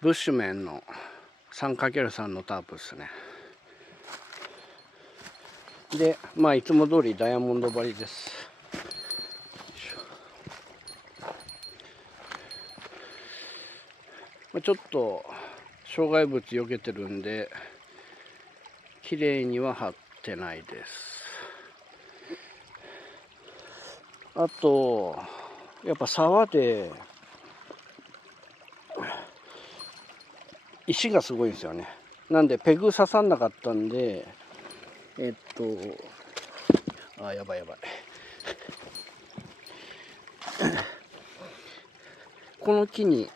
ブッシュメンの 3×3 のタープですね。でまあいつも通りダイヤモンド張りです。ちょっと障害物避けてるんで綺麗には張ってないです。あとやっぱ沢で石がすごいんですよね。なんでペグ刺さんなかったんでやばいこの木に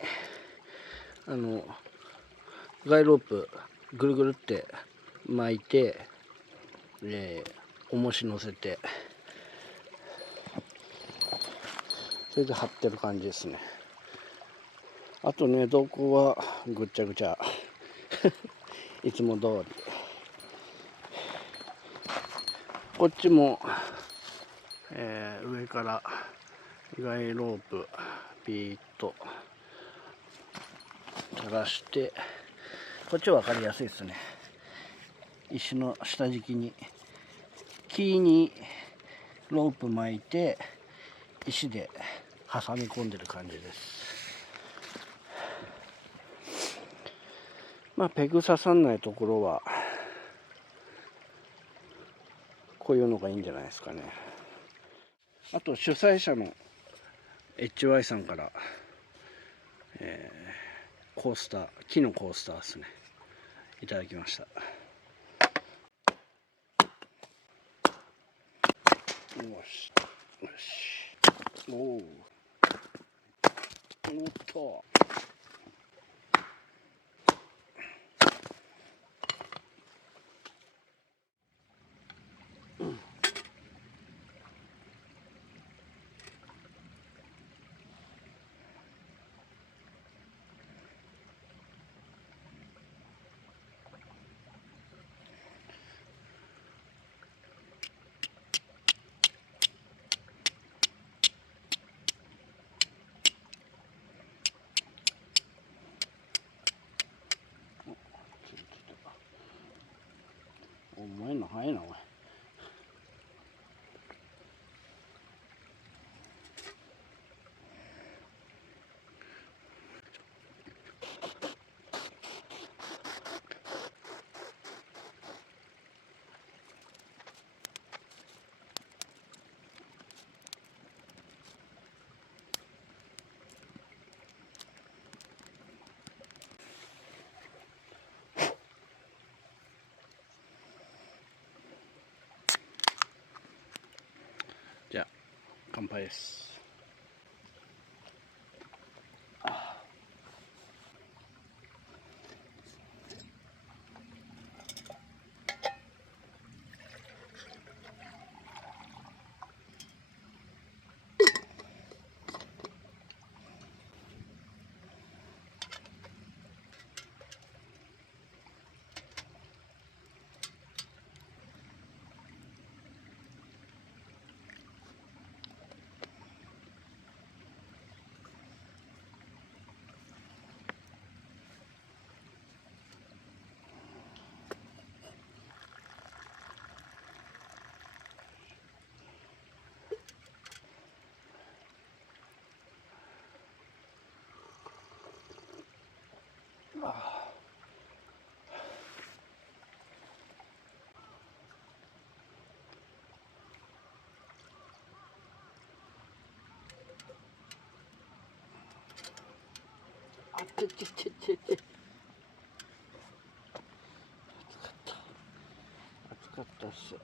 ガイロープぐるぐるって巻いて、重し乗せてそれで張ってる感じですね。あとね洞窟はぐっちゃぐちゃいつも通り。こっちも、上からガイロープピーッと垂らして、こっちは分かりやすいですね。石の下敷きに木にロープ巻いて石で挟み込んでる感じです。まあペグ刺さんないところはこういうのがいいんじゃないですかね。あと主催者の HY さんから、コースター、木のコースターですね、いただきました。よしよし、おっとお前の早いなお前。じゃあ乾杯です。あってちちちち暑かったっす。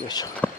よいしょ。